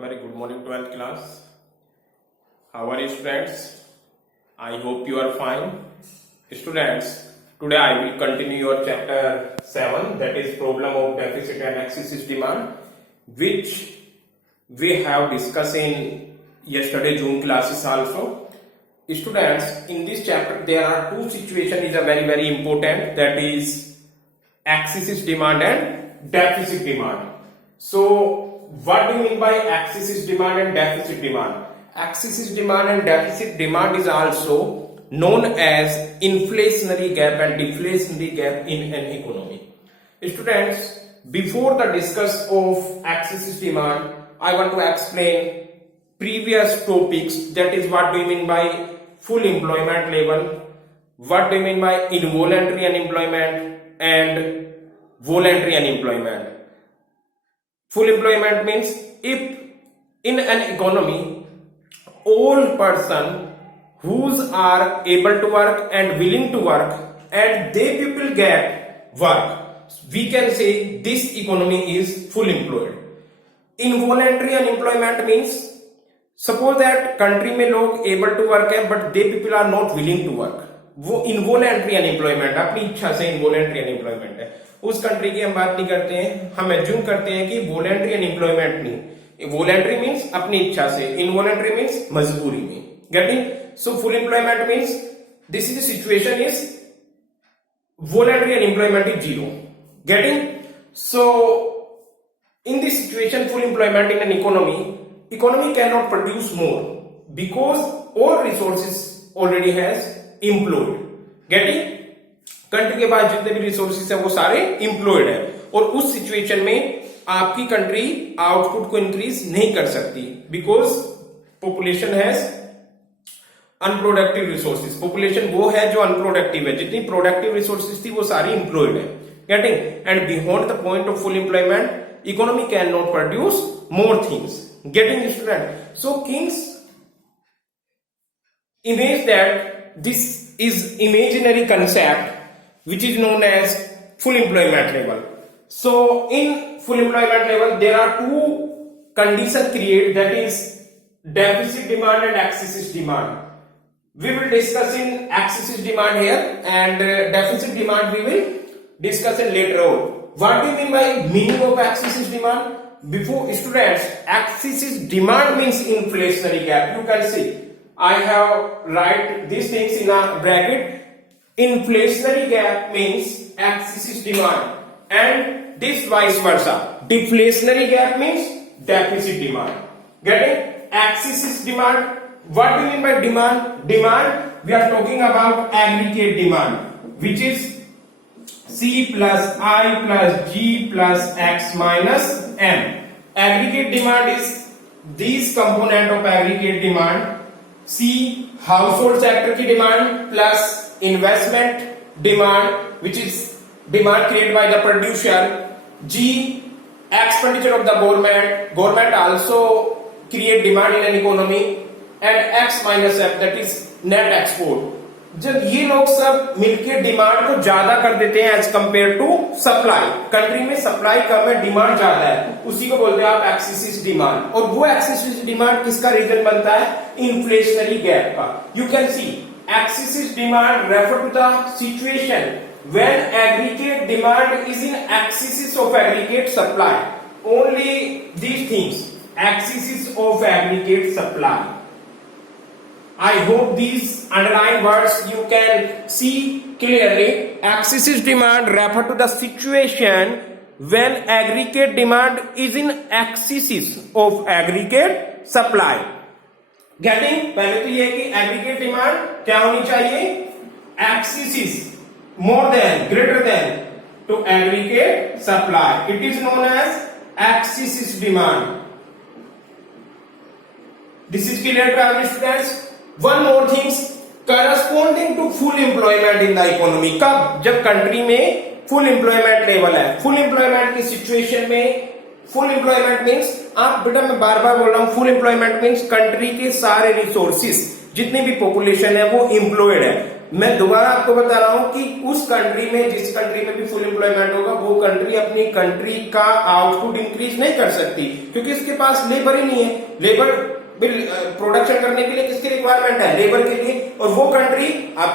Very good morning, 12th class. How are you, students? I hope you are fine. Students, today I will continue your chapter 7, that is problem of deficit and excessive demand, which we have discussed in yesterday June classes also. Students, in this chapter there are two situations is a very important, that is excessive demand and deficit demand. So what do you mean by excessive demand and deficit demand? Excessive demand and deficit demand is also known as inflationary gap and deflationary gap in an economy. Students, before the discuss of excessive demand, I want to explain previous topics, that is what do you mean by full employment level, what do you mean by involuntary unemployment and voluntary unemployment. Full employment means if in an economy all person who are able to work and willing to work and they people get work, we can say this economy is full employed. Involuntary unemployment means suppose that country में लोग able to work है but they people are not willing to work, वो involuntary unemployment, अपनी इच्छा से involuntary unemployment है. उस कंट्री की हम बात नहीं करते हैं, हम एज्यूम करते हैं कि वोलेंट्री अनएम्प्लॉयमेंट नहीं. वोलेंट्री मींस अपनी इच्छा से, इनवोलेंट्री मींस मजबूरी में. Getting? So full employment means this is the situation is voluntary unemployment is zero. Getting? So in this situation full employment in an economy cannot produce more because all resources already has employed. Getting? Country के पास जितने भी रिसोर्सेस है वो सारे एम्प्लॉयड है और उस सिचुएशन में आपकी कंट्री आउटपुट को इंक्रीज नहीं कर सकती because population has unproductive resources. Population वो है जो अनप्रोडक्टिव है, जितनी प्रोडक्टिव रिसोर्सेस थी वो सारी एम्प्लॉयड है. Getting? And beyond the point of full employment economy cannot produce more things. Getting, student? So King's image that this is imaginary concept which is known as full employment level. So in full employment level there are two conditions created, that is deficit demand and excessive demand. We will discuss in excessive demand here and deficit demand we will discuss in later on. What do you mean by meaning of excessive demand? Before students, excessive demand means inflationary gap. You can see I have write these things in a bracket. Inflationary gap means excessive demand and this vice versa. Deflationary gap means deficit demand. Getting? Excessive demand. What do you mean by demand? Demand, we are talking about aggregate demand, which is C plus I plus G plus X minus M. Aggregate demand is these component of aggregate demand. C household sector की demand plus investment demand which is demand created by the producer. G expenditure of the government. Government also create demand in an economy. And X minus F, that is net export. जब ये लोग सब मिलकर डिमांड को ज्यादा कर देते हैं as compare to supply, country में सप्लाई कम है डिमांड ज्यादा है, उसी को बोलते हैं आप एक्सेसिव डिमांड. और वो एक्सेसिव डिमांड किसका रीजन बनता है? इन्फ्लेशनरी गैप का. You can see excessive demand refer to the situation when aggregate demand is in excess of aggregate supply. Only these things, excess of aggregate supply. I hope these underlined words you can see clearly. Excessive demand refer to the situation when aggregate demand is in excess of aggregate supply. Getting? पहले तो ये कि aggregate demand क्या होनी चाहिए? Excess, more than, greater than to aggregate supply. It is known as excessive demand. This is clear to our students. One more things, corresponding to full employment in the economy. कब? जब कंट्री में full employment level है. Full employment की situation में, full employment means, आप बेटा मैं बार बार बोल रहा हूं, फुल एम्प्लॉयमेंट मीन्स कंट्री के सारे रिसोर्सेस जितनी भी पॉपुलेशन है वो एम्प्लॉयड है. मैं दोबारा आपको बता रहा हूं कि उस कंट्री में, जिस कंट्री में भी फुल एम्प्लॉयमेंट होगा, वो कंट्री अपनी कंट्री का आउटपुट इंक्रीज नहीं कर सकती, क्योंकि इसके पास लेबर ही नहीं है। लेबर प्रोडक्शन करने के लिए किसकी रिक्वायरमेंट है? लेबर के लिए। और वो कंट्री, अब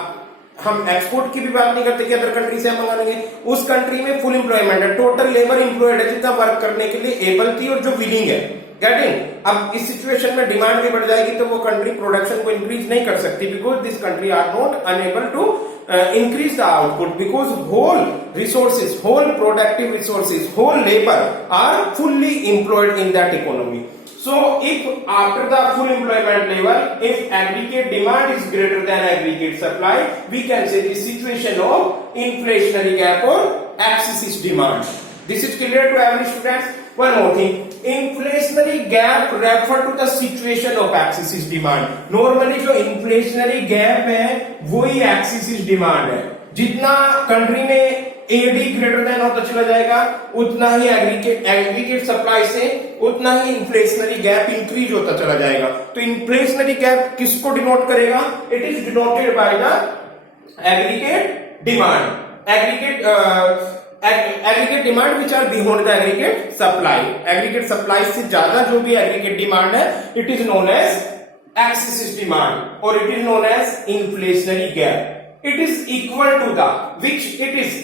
हम एक्सपोर्ट की भी बात नहीं करते कि अदर कंट्री से हम मंगा लेंगे, उस कंट्री में फुल एम्प्लॉयमेंट है, टोटल लेबर एम्प्लॉयड है जितना वर्क करने के लिए एबल थी और जो विलिंग है। गेटिंग? अब इस सिचुएशन में डिमांड भी बढ़ जाएगी तो वो कंट्री प्रोडक्शन को इंक्रीज नहीं कर सकती, because this country are not unable to increase the output, because whole resources, whole productive resources, whole labor are fully employed in that economy. So if after the full employment level, if aggregate demand is greater than aggregate supply, we can say the situation of inflationary gap or excess demand. This is clear to every student? One more thing, inflationary gap refer to the situation of excess demand. Normally जो inflationary gap है वही excess demand है। जितना कंट्री में AD greater than होता चला जाएगा, उतना ही एग्रीगेट सप्लाई से उतना ही इन्फ्लेशनरी गैप इंक्रीज होता चला जाएगा। तो इन्फ्लेशनरी गैप किसको डिनोट करेगा? It is denoted by the aggregate demand. Aggregate demand which are beyond the aggregate supply. Aggregate supply से ज्यादा जो भी एग्रीगेट डिमांड है, it is known as excess demand और it is known as inflationary gap. It is equal to the, which it is,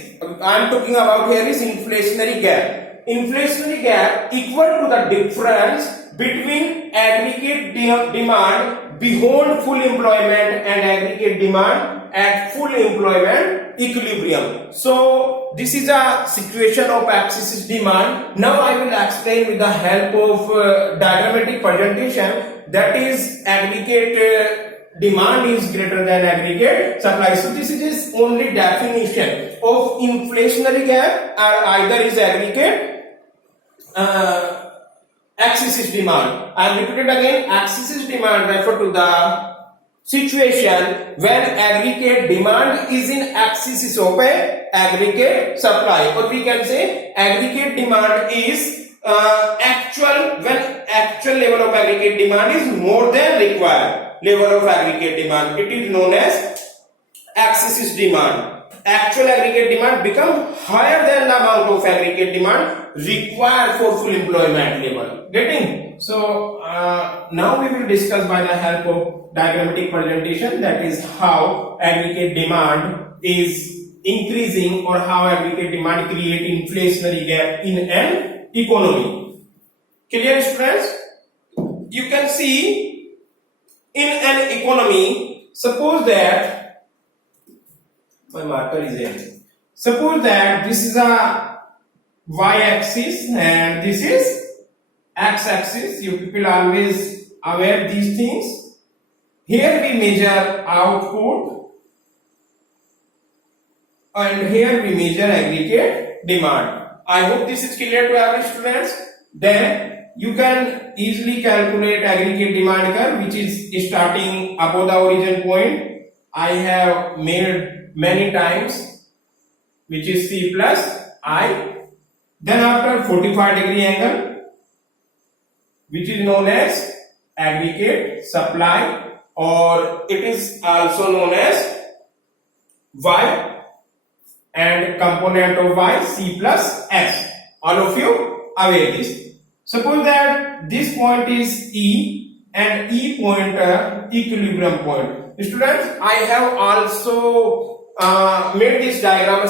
I am talking about here is inflationary gap. Inflationary gap equal to the difference between aggregate demand beyond full employment and aggregate demand at full employment equilibrium. So this is a situation of excess demand. Now I will explain with the help of diagrammatic presentation, that is aggregate demand is greater than aggregate supply. So this is only definition of inflationary gap, or either is aggregate excess demand. I repeat it again, excess demand refer to the situation when aggregate demand is in excess of a aggregate supply, or we can say aggregate demand is when actual level of aggregate demand is more than required level of aggregate demand. It is known as excess demand. Actual aggregate demand become higher than the amount of aggregate demand required for full employment level. Getting? So now we will discuss by the help of diagrammatic presentation, that is how aggregate demand is increasing or how aggregate demand create inflationary gap in an economy. Clear, friends? You can see in an economy, suppose that my marker is there. Suppose that this is a y-axis and this is x-axis. You people always aware these things. Here we measure output and here we measure aggregate demand. I hope this is clear to every students. Then you can easily calculate aggregate demand curve, which is starting above the origin point. I have made many times, which is C plus I. Then after 45-degree angle, which is known as aggregate supply, or it is also known as Y, and component of Y C plus S. All of you aware this. Suppose that this point is E and E point equilibrium point. Students, I have also made this diagram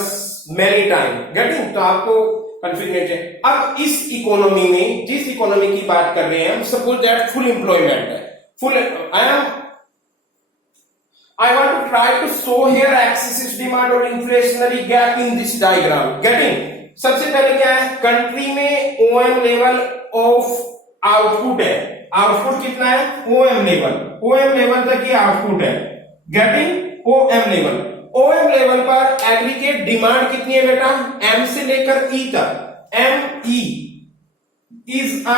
many times. Getting? तो आपको कंफ्यूजन है। अब इस economy में, जिस इकोनॉमी की बात कर रहे हैं हम, सपोज दैट फुल एम्प्लॉयमेंट है, full I want to try to show here excess demand or inflationary gap in this diagram. Getting? सबसे पहले क्या है, कंट्री में OM लेवल ऑफ आउटपुट है। आउटपुट कितना है? OM लेवल तक ही आउटपुट है। Getting? OM level. OM level पर एग्रीगेट डिमांड कितनी है बेटा? M से लेकर E तक। ME is a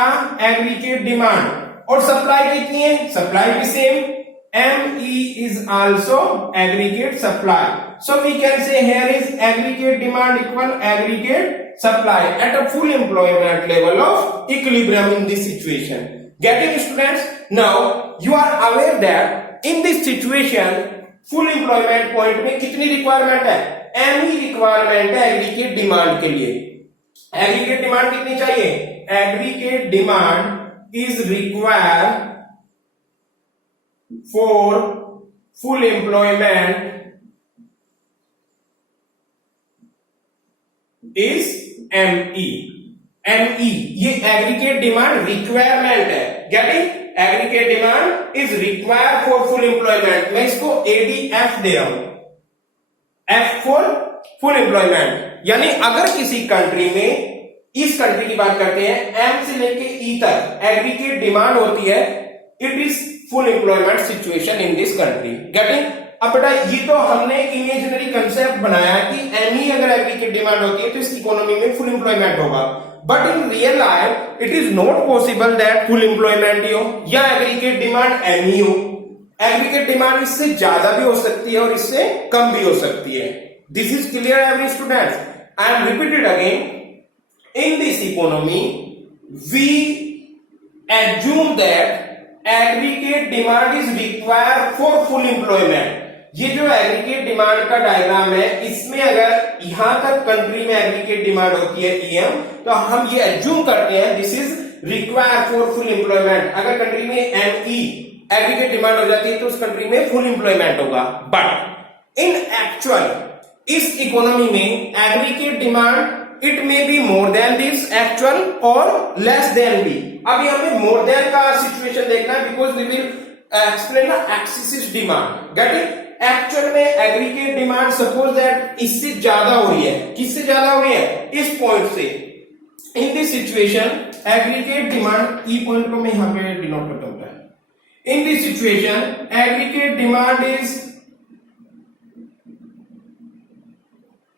aggregate demand. और सप्लाई कितनी है? सप्लाई भी same, ME is also aggregate supply. So we can say here is aggregate demand equal aggregate supply at a full employment level of equilibrium in this situation. Getting, students? Now you are aware that in this situation full employment point में कितनी रिक्वायरमेंट है, एम ही रिक्वायरमेंट है aggregate demand के लिए। Aggregate demand कितनी चाहिए, aggregate demand is required for full employment is ME. ME ये aggregate demand requirement है, getting, aggregate demand is required for full employment. मैं इसको एडीएफ दे रहा हूं, एफ फॉर फुल एम्प्लॉयमेंट। यानी अगर किसी कंट्री में, इस कंट्री की बात करते हैं, एम से लेके ई तक एग्रीगेट डिमांड होती है, it is full employment situation in this country, getting. अब बेटा ये तो हमने इमेजिनरी कंसेप्ट बनाया कि एनी अगर एग्रीगेट डिमांड होती है तो इस इकोनॉमी में फुल एम्प्लॉयमेंट होगा, but in real life it is not possible that full employment ही हो या एग्रीगेट डिमांड एनी हो। एग्रीगेट डिमांड इससे ज्यादा भी हो सकती है और इससे कम भी हो सकती है। This is clear every students. I am repeated again, in this economy we assume that aggregate demand is required for full employment। ये जो एग्रीगेट डिमांड का डायग्राम है, इसमें अगर यहां तक कंट्री में एग्रीगेट डिमांड होती है ईएम, तो हम ये एज्यूम करते हैं this is required for full employment. अगर कंट्री में एमई एग्रीगेट डिमांड हो जाती है तो उस कंट्री में फुल एम्प्लॉयमेंट होगा। बट इन एक्चुअल इस इकोनॉमी में aggregate demand it may be more than this actual और लेस देन बी। अभी हमें मोर देन का सिचुएशन देखना है, because we will explain excessive demand, get it. Actual में एग्रीगेट डिमांड सपोज दैट इससे ज्यादा हो रही है, किससे ज्यादा हो रही है, इस पॉइंट से। इन दिस सिचुएशन एग्रीगेट डिमांड, ई पॉइंट को मैं यहां पे डिनोट करता हूं। इन this situation aggregate demand is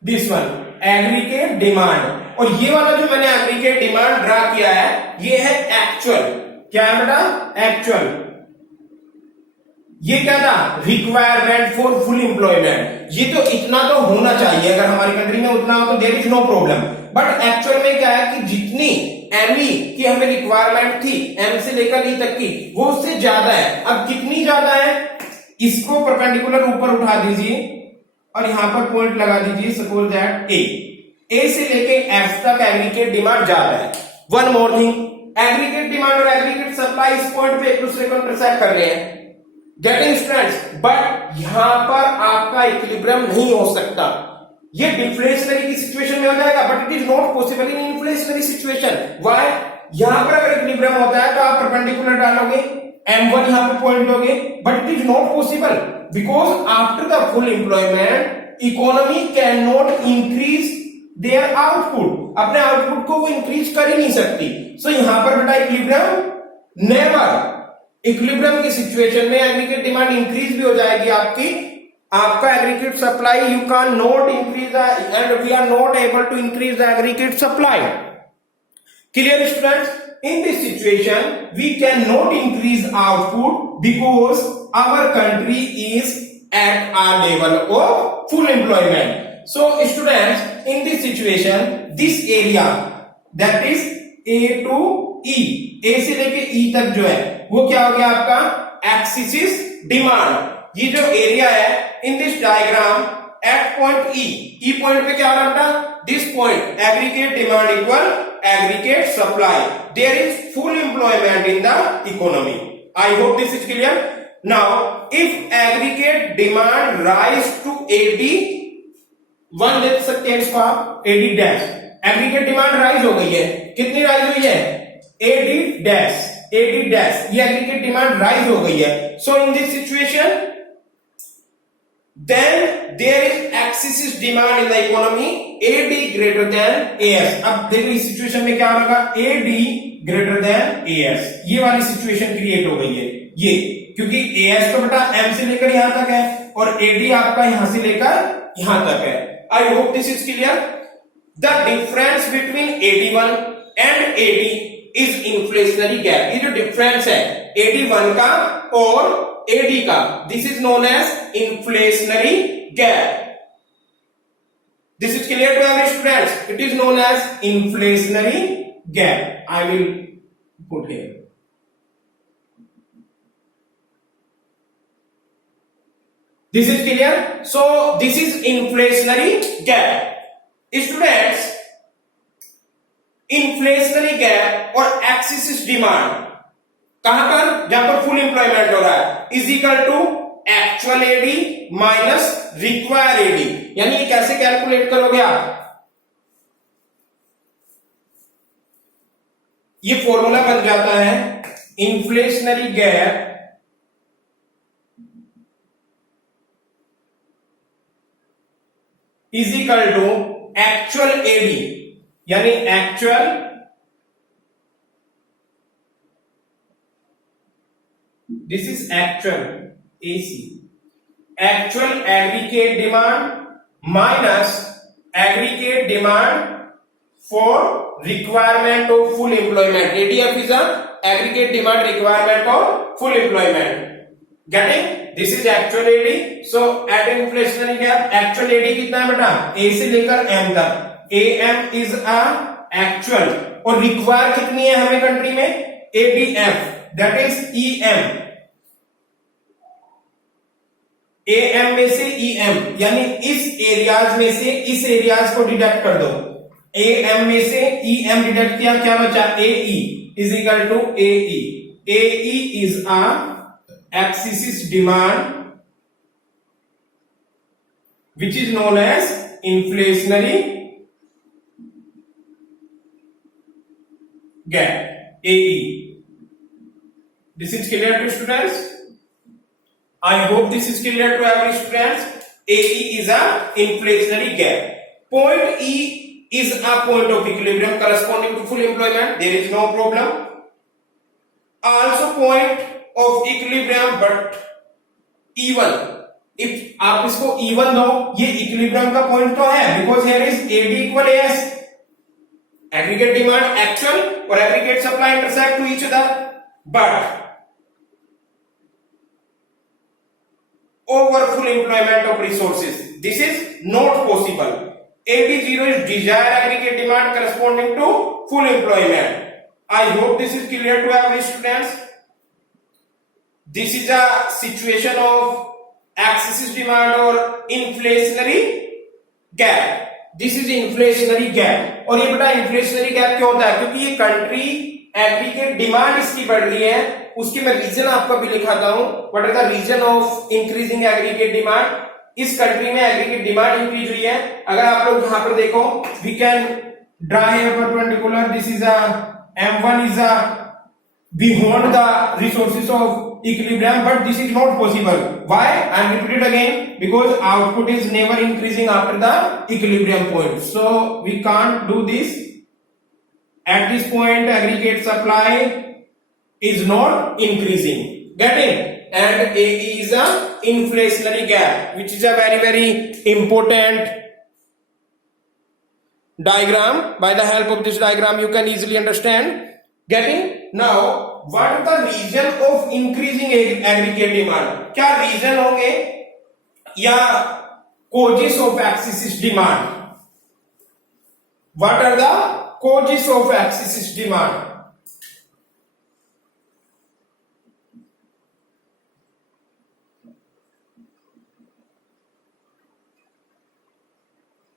this one, aggregate demand. और ये वाला जो मैंने एग्रीगेट डिमांड ड्रा किया है ये है एक्चुअल। क्या है बेटा, एक्चुअल। ये क्या था, रिक्वायरमेंट फॉर फुल एम्प्लॉयमेंट। ये तो इतना तो होना चाहिए, अगर हमारी कंट्री में उतना हो तो there is no problem. But actual में क्या है कि जितनी एमई की हमें रिक्वायरमेंट थी, एम से लेकर ई तक की, वो उससे ज्यादा है। अब कितनी ज्यादा है, इसको परपेंडिकुलर ऊपर उठा दीजिए और यहां पर पॉइंट लगा दीजिए, सपोज दैट ए से लेके एफ तक एग्रीगेट डिमांड ज्यादा है। One more thing, aggregate demand और एग्रीगेट सप्लाई इस पॉइंट पे एक दूसरे को इंटरसेक्ट कर रहे हैं, गेटिंग स्टूडेंट्स। बट यहां पर आपका इक्विलिब्रियम नहीं हो सकता, ये डिफ्लेशनरी की सिचुएशन में हो जाएगा, but it is not possible in inflationary situation. Why, यहां पर अगर इक्विलिब्रियम होता है तो आप परपेंडिकुलर डालोगे, M1 यहां पे पॉइंट दोगे, but it is not possible because after the full employment economy can not increase their output. अपने आउटपुट को वो इंक्रीज कर ही नहीं सकती। सो यहां पर बेटा इक्विलिब्रियम नेवर। इक्विलिब्रियम की सिचुएशन में एग्रीगेट डिमांड इंक्रीज भी हो जाएगी आपकी, आपका aggregate supply you can not increase and we are not able to increase the aggregate supply. Clear students? In this situation, we cannot increase output because our country is at our level of full employment. So, students, in this situation, this area that is A to E, A से लेके E तक जो है वो क्या हो गया आपका एक्सिस डिमांड। ये जो एरिया है in this diagram eight point E, E point पे क्या हो रहा है? This point aggregate demand equal aggregate supply. There is full employment in the economy. I hope this is clear. Now, if aggregate demand rise to 80, वन ले सकते हैं इसको आप 80 डैश। एग्रीगेट डिमांड राइज हो गई है, कितनी राइज हुई है? 80 डैश, 80 डैश। ये एग्रीगेट डिमांड राइज हो गई है। So in this situation then there is excessive demand in the economy, AD greater than AS। अब देखो इस सिचुएशन में क्या होगा, AD greater than AS। ये वाली सिचुएशन क्रिएट हो गई है, ये क्योंकि AS तो बेटा M से लेकर यहां तक है और AD आपका यहां से लेकर यहां तक है। I hope this is clear. The difference between AD1 and AD is inflationary gap. ये जो डिफरेंस है AD1 का और AD का, this is known as inflationary gap. This is clear to every students? It is known as inflationary gap. I will put here. This is clear? So this is inflationary gap. Students, inflationary gap और excessive demand कहां पर? जहां पर full employment हो रहा है, is equal to actual AD minus require AD. यानी ये कैसे कैलकुलेट करोगे आप? ये फॉर्मूला बन जाता है inflationary gap is equal to actual AD, यानी actual this is actual AC, actual aggregate demand minus aggregate demand for requirement of full employment. ADF is a aggregate demand requirement of full employment. Getting? This is actual AD. So at inflationary gap, actual AD कितना है बेटा? A से लेकर M तक। AM is a actual और require कितनी है हमें कंट्री में? ADF, that is EM। AM में से EM, यानी इस एरियाज में से इस एरियाज को डिडक्ट कर दो। AM में से EM डिडक्ट किया, क्या बचा? AE is equal to AE. AE is a excess demand which is known as inflationary gap. AE. This is clear to students? I hope this is clear to every students. AE is a inflationary gap. Point E is a point of equilibrium corresponding to full employment. There is no problem. Also point of equilibrium but even. If आप इसको even दो, ये equilibrium का point तो है, because here is AD equal AS. Aggregate demand actual और aggregate supply intersect to each other. But over full employment of resources, this is not possible. AD0 is desired aggregate demand corresponding to full employment. I hope this is clear to every students. This is a situation of excessive demand or inflationary gap. This is inflationary gap. और ये बेटा inflationary gap क्यों होता है? क्योंकि ये country aggregate demand इसकी बढ़ रही है, उसकी मैं रीजन आपको भी लिखाता हूं। What is the reason of increasing aggregate demand? इस कंट्री में एग्रीगेट डिमांड इंक्रीज हुई है। अगर आप लोग यहां पर देखो, we can draw here perpendicular, this is a M1 is a beyond the resources of equilibrium, but this is not possible. Why? I am repeat it again, because output is never increasing after the equilibrium point, so we can't do this. At this point aggregate supply is not increasing, getting? And AE is a inflationary gap, which is a very important diagram. By the help of this diagram you can easily understand, getting? Now what is the reason of increasing aggregate demand? क्या reason होंगे या causes of excessive demand? What are the causes of excessive demand?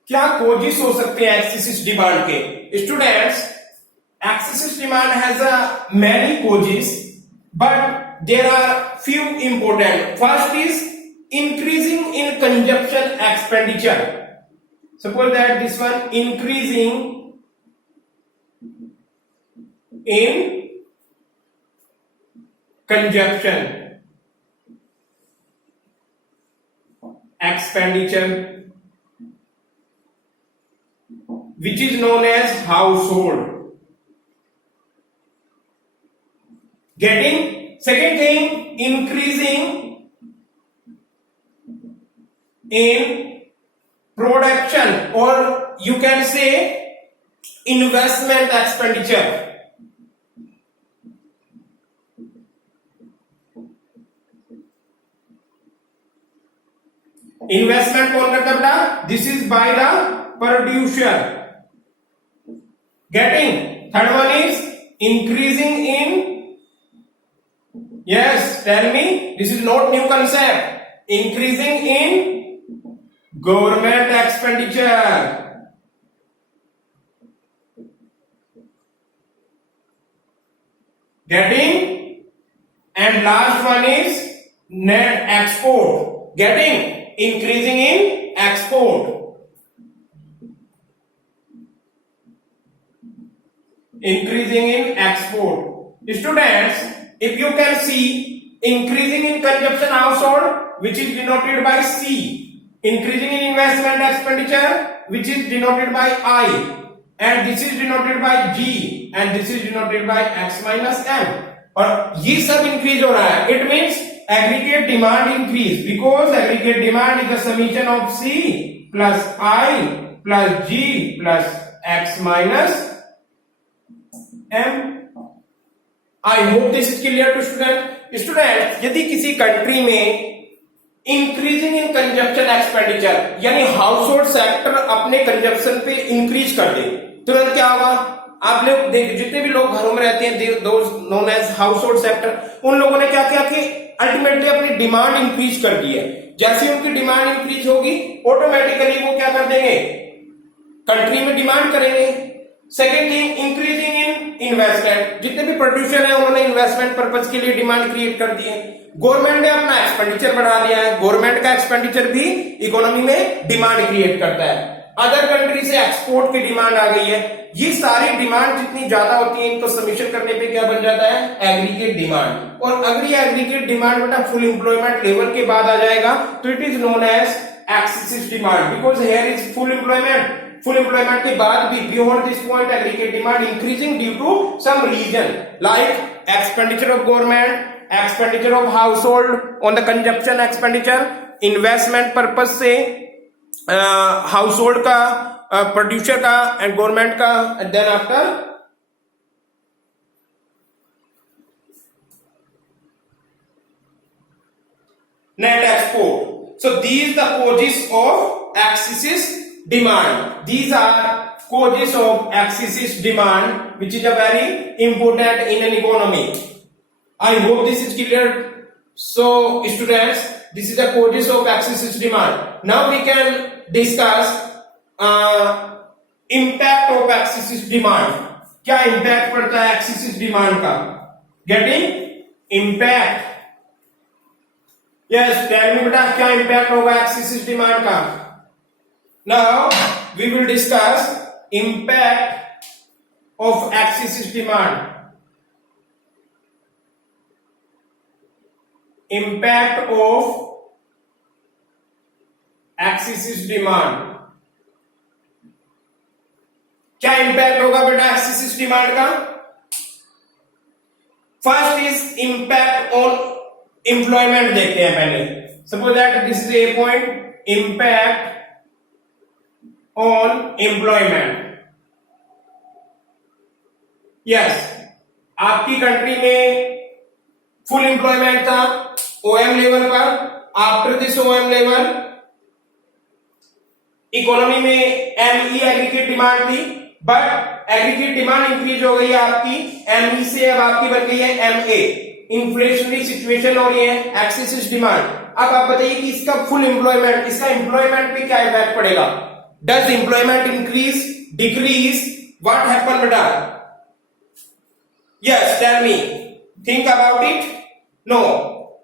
क्या causes हो सकते हैं excessive demand के? Students, excessive demand has a many causes, but there are few important. First is increasing in consumption expenditure. Suppose that this one, increasing in consumption expenditure, which is known as household. Getting? Second thing, increasing in production, or you can say investment expenditure. Investment कौन करता है बेटा? This is by the producer. Getting? Third one is increasing in, yes tell me, this is not new concept. Increasing in government expenditure, getting, and last one is net export, getting, increasing in export, increasing in export. Students, if you can see, increasing in consumption household, which is denoted by C, increasing in investment expenditure, which is denoted by I, and this is denoted by G, and this is denoted by X minus M. और ये सब इंक्रीज हो रहा है, it means aggregate demand increase, because aggregate demand is the summation of C plus I plus G plus X minus M. I hope this is clear to student. Student, यदि किसी country में increasing in consumption expenditure यानी household sector अपने consumption पे increase कर दे, तुरंत क्या होगा? आप लोग देख, जितने भी लोग घरों में रहते हैं, those known as household sector, उन लोगों ने क्या किया कि अल्टीमेटली अपनी डिमांड इंक्रीज कर दी है. जैसे उनकी डिमांड इंक्रीज होगी, ऑटोमेटिकली वो क्या कर देंगे? कंट्री में डिमांड करेंगे. Second thing, increasing in investment, जितने भी प्रोड्यूसर है उन्होंने इन्वेस्टमेंट पर्पज के लिए डिमांड क्रिएट कर दी है. गवर्नमेंट ने अपना एक्सपेंडिचर बढ़ा दिया है, गवर्नमेंट का एक्सपेंडिचर भी इकोनॉमी में डिमांड क्रिएट करता है. अदर कंट्री से एक्सपोर्ट की डिमांड आ गई है. ये सारी डिमांड जितनी ज्यादा होती है, इनको समीशन करने पे क्या बन जाता है? Aggregate demand. और अगर ये एग्रीगेट डिमांड बेटा फुल एम्प्लॉयमेंट लेवल के बाद आ जाएगा तो it is known as excessive demand, because here is full employment. Full employment के बाद भी beyond this point aggregate demand increasing due to some reason like expenditure of government, expenditure of household on the consumption expenditure, investment purpose से household का, producer का and government का, and then after net export. So these the causes of excessive demand. These are causes of excessive demand, which is a very important in an economy. I hope this is clear. So students, this is the causes of excessive demand. Now we can discuss impact of excessive demand. क्या impact पड़ता है excessive demand का? Getting impact. Yes, tell me बेटा क्या impact होगा excessive demand का? Now we will discuss impact of excessive demand. Impact of excessive demand. क्या impact होगा बेटा excessive demand का? First is impact on employment. देखते हैं पहले. Suppose that this is a point, impact on employment. Yes, आपकी country में फुल एम्प्लॉयमेंट था ओएम लेवल पर. After this OM level economy में एमई एग्रीगेट डिमांड थी, बट एग्रीगेट डिमांड इंक्रीज हो गई है आपकी. एमई से अब आपकी बन गई है एमए. इन्फ्लेशनरी सिचुएशन हो रही है, एक्सेसिव डिमांड. अब आप बताइए कि इसका फुल एम्प्लॉयमेंट, इसका एम्प्लॉयमेंट पे क्या इफेक्ट पड़ेगा? Does employment increase, decrease, what happen बेटा? Yes, tell me, think about it. No,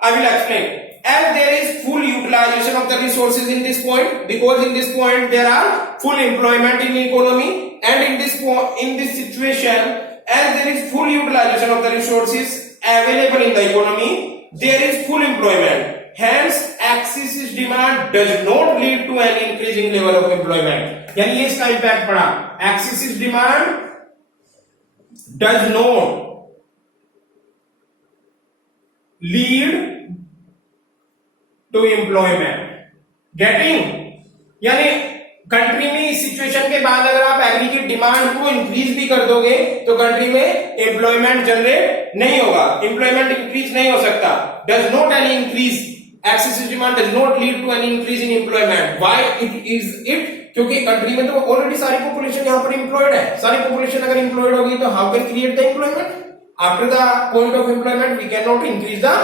I will explain. As there is full utilization of the resources in this point, because in this point there are full employment in economy, and in this situation, as there is full utilization of the resources available in the economy, there is full employment. Hence, excessive demand does not lead to an increasing level of employment. यानी ये इसका impact पड़ा. Excessive demand does not lead to employment. Getting? यानी कंट्री में इस सिचुएशन के बाद अगर आप एग्रीगेट डिमांड को इंक्रीज भी कर दोगे तो कंट्री में एम्प्लॉयमेंट जनरेट नहीं होगा, एम्प्लॉयमेंट इंक्रीज नहीं हो सकता. Does not any increase, excessive demand does not lead to any increase in employment. Why it is it? क्योंकि कंट्री में तो ऑलरेडी सारी पॉपुलेशन यहाँ पर एम्प्लॉयड है. सारी पॉपुलेशन अगर एम्प्लॉयड होगी तो how can create the employment? After the point of employment we can not increase the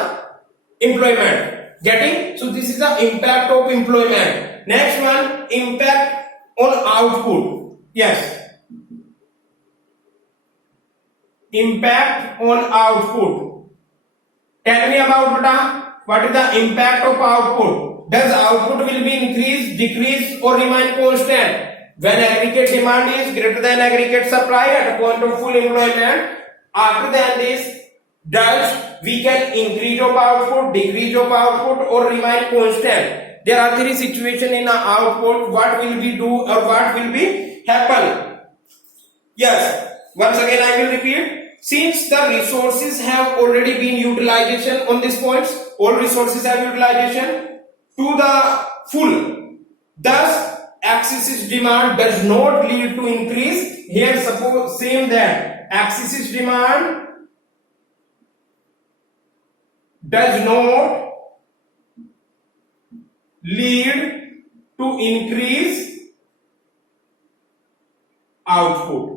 employment. Getting? So this is the impact of employment. Next one, impact on output. Yes. Impact on output. Tell me about beta. What is the impact of output? Does output will be increased, decreased or remain constant? When aggregate demand is greater than aggregate supply at a point of full employment, after than this, does we can increase of output, decrease of output or remain constant? There are three situations in our output. What will we do or what will be happen? Yes, once again I will repeat. Since the resources have already been utilization on these points, all resources have utilization to the full. Thus, excessive demand does not lead to increase. Here, suppose same that excessive demand does not lead to increase output.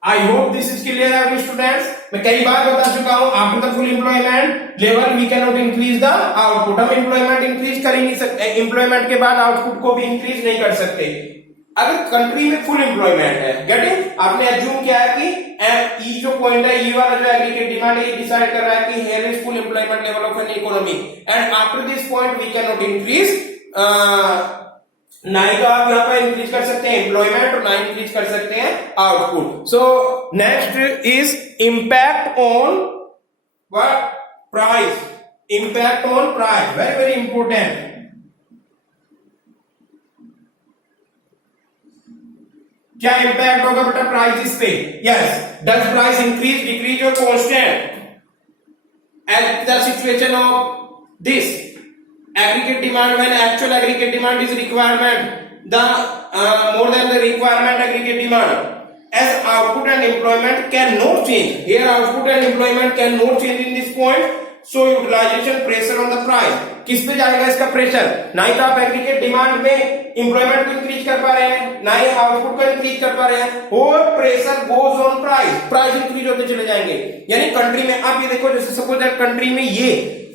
I hope this is clear every students. मैं कई बार बता चुका हूं after the full employment level we can not increase the output. हम employment increase कर ही नहीं सकते, एम्प्लॉयमेंट के बाद आउटपुट को भी इंक्रीज नहीं कर सकते अगर कंट्री में फुल एम्प्लॉयमेंट है. गेटिंग? आपने एज्यूम किया है कि ई जो पॉइंट है, ई वाला जो एग्रीगेट डिमांड है, ये डिसाइड कर रहा है कि here is full employment level of an economy and after this point we can not increase. ना ही तो आप यहाँ पर इंक्रीज कर सकते हैं एम्प्लॉयमेंट और ना इंक्रीज कर सकते हैं output. So next is impact on what? Price. Impact on price, very very important. क्या इम्पैक्ट होगा बेटा प्राइसेस पे? Yes. Does price increase, decrease और constant at the situation of this aggregate demand? When actual aggregate demand is requirement, the more than the requirement aggregate demand, as output and employment cannot change. Here output and employment cannot change in this point, so utilization pressure on the price. किस पे जाएगा इसका प्रेशर? ना ही तो आप aggregate demand में एम्प्लॉयमेंट को इंक्रीज कर पा रहे हैं, ना ही आउटपुट को इंक्रीज कर पा रहे हैं, और pressure goes on price. Price increase होते चले जाएंगे. यानी कंट्री में आप ये देखो, जैसे सपोज दैट कंट्री में ये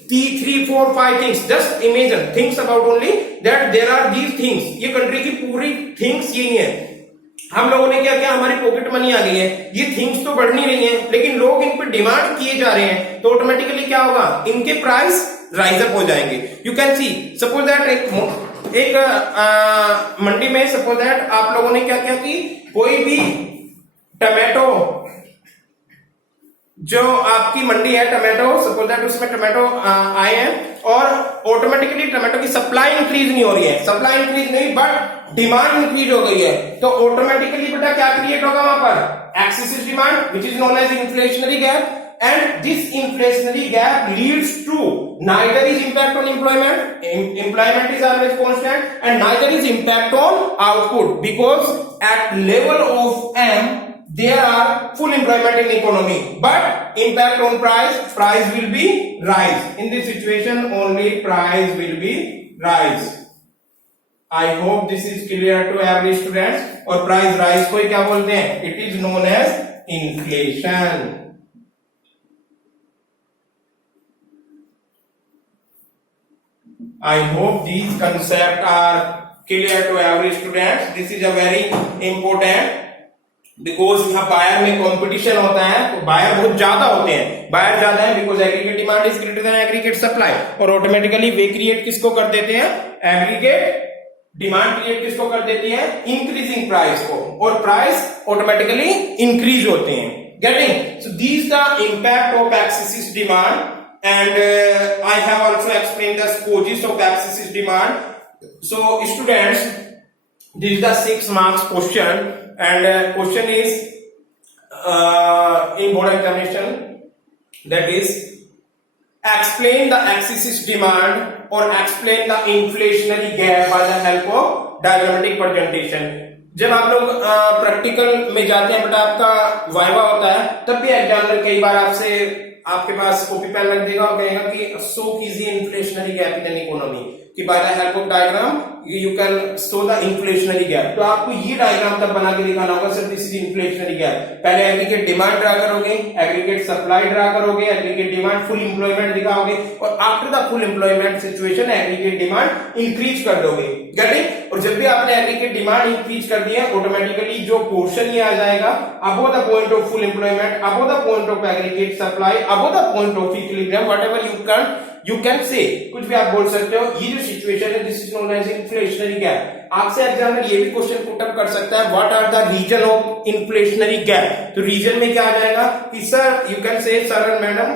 3, 4, 5 things. Just imagine, thinks about only that there are these things. ये कंट्री की पूरी थिंग्स यही है. हम लोगों ने क्या किया, हमारी पॉकेट मनी आ गई है, ये थिंग्स तो बढ़ नहीं रही हैं, लेकिन लोग इन पर डिमांड किए जा रहे हैं, तो ऑटोमेटिकली क्या होगा, इनके प्राइस राइज अप हो जाएंगे. You can C suppose that एक मंडी में सपोज दैट आप लोगों ने क्या किया कि कोई भी टमाटो, जो आपकी मंडी है टमाटो, सपोज दैट उसमें टमाटो आए हैं और ऑटोमेटिकली टमाटो की सप्लाई इंक्रीज नहीं हो रही है. सप्लाई इंक्रीज नहीं बट डिमांड इंक्रीज हो गई है, तो ऑटोमेटिकली बेटा क्या क्रिएट होगा वहां पर? Excessive demand which is known as inflationary gap, and this inflationary gap leads to neither is impact on employment, employment is always constant, and neither is impact on output, because at level of M there are full employment in economy, but impact on price will be rise. In this situation only price will be rise. I hope this is clear to every students. और price rise को क्या बोलते हैं? It is known as inflation. I hope these concepts are clear to every students. This is a very important, because यहाँ बायर में कंपटीशन होता है, तो बायर बहुत ज्यादा होते हैं. बायर ज्यादा है because aggregate demand is greater than aggregate supply, और ऑटोमेटिकली वे क्रिएट किसको कर देते हैं? एग्रीगेट डिमांड क्रिएट किसको कर देती है? इंक्रीजिंग प्राइस को, और प्राइस ऑटोमेटिकली इंक्रीज होते हैं. Getting? So these the impact of excessive demand, and I have also explained the causes of excessive demand. So students, this is the 6 marks question, and question is in board examination, that is explain the excessive demand or explain the inflationary gap by the help of diagrammatic presentation. जब आप लोग प्रैक्टिकल में जाते हैं, बेटा आपका वाइवा होता है, तब भी एग्जामिनर कई बार आपके पास कॉपी पेन रख देगा और कहेगा कि शो कीजिए इन्फ्लेशनरी गैप इन इकोनॉमी. कि by the help of diagram you can show the inflationary gap. तो आपको ये डायग्राम तब बना के दिखाना होगा sir this is inflationary gap. पहले एग्रीगेट डिमांड ड्रा करोगे, एग्रीगेट सप्लाई ड्रा करोगे, एग्रीगेट डिमांड फुल एम्प्लॉयमेंट दिखाओगे और after the full employment situation aggregate demand increase कर दोगे। गेटिंग? और जब भी आपने एग्रीगेट डिमांड इंक्रीज कर दिया ऑटोमेटिकली जो पोर्शन ये आ जाएगा above the point of full employment, above the point of aggregate supply, above the point of equilibrium, whatever you can से, कुछ भी आप बोल सकते हो। ये जो सिचुएशन है this is known as inflationary gap. आपसे एग्जामिनर ये भी क्वेश्चन पुट अप कर सकता है what are the reason of inflationary gap. तो रीजन में क्या आ जाएगा कि sir you can say sir and madam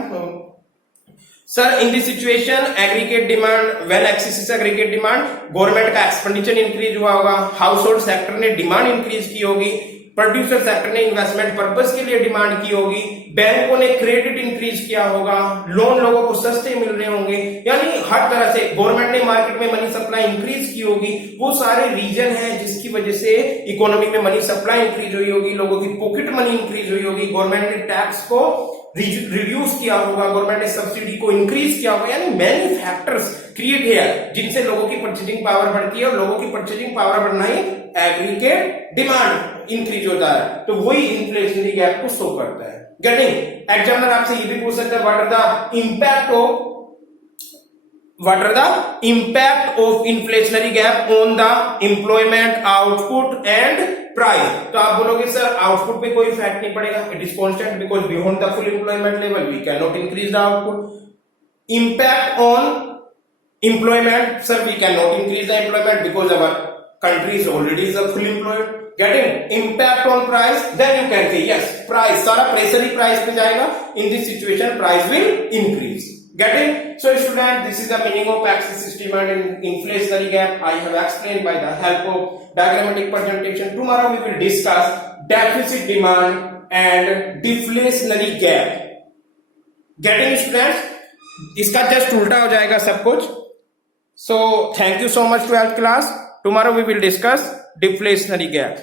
sir in this situation aggregate demand when excess aggregate demand government का एक्सपेंडिचर इंक्रीज हुआ होगा, हाउस होल्ड सेक्टर ने डिमांड इंक्रीज की होगी, प्रोड्यूसर सेक्टर ने इन्वेस्टमेंट पर्पस के लिए डिमांड की होगी, बैंकों ने क्रेडिट इंक्रीज किया होगा, लोन लोगों को सस्ते मिल रहे होंगे, यानी हर तरह से गवर्नमेंट ने मार्केट में मनी सप्लाई इंक्रीज की होगी। वो सारे रीजन हैं जिसकी वजह से इकोनॉमी में मनी सप्लाई इंक्रीज हुई होगी, लोगों की पॉकेट मनी इंक्रीज हुई होगी, गवर्नमेंट ने टैक्स को रिड्यूस किया होगा, गवर्नमेंट ने सब्सिडी को इंक्रीज किया होगा, यानी मैनी फैक्टर्स क्रिएट है जिनसे लोगों की परचेजिंग पावर बढ़ती है और लोगों की परचेजिंग पावर बढ़ना ही एग्रीगेट डिमांड इंक्रीज होता है। तो वही इन्फ्लेशनरी गैप को शो करता है। गेटिंग? एग्जामिनर आपसे ये भी पूछ सकता है what are the impact of inflationary gap on the employment output and price. तो आप बोलोगे सर आउटपुट पे कोई इफेक्ट नहीं पड़ेगा, it is constant because beyond the full employment level we can not increase the output. Impact on employment, sir we cannot increase the employment because our country is already full employed. Getting? Impact on price, then you can say yes price, सारा pressure ही price पे जाएगा, in this situation price will increase. Getting? So student, this is the meaning of axis demand and inflationary gap. I have explained by the help of diagrammatic presentation. Tomorrow we will discuss deficit demand and deflationary gap. Getting students? इसका जस्ट उल्टा हो जाएगा सब कुछ। So thank you so much to our class. Tomorrow we will discuss deflationary gap.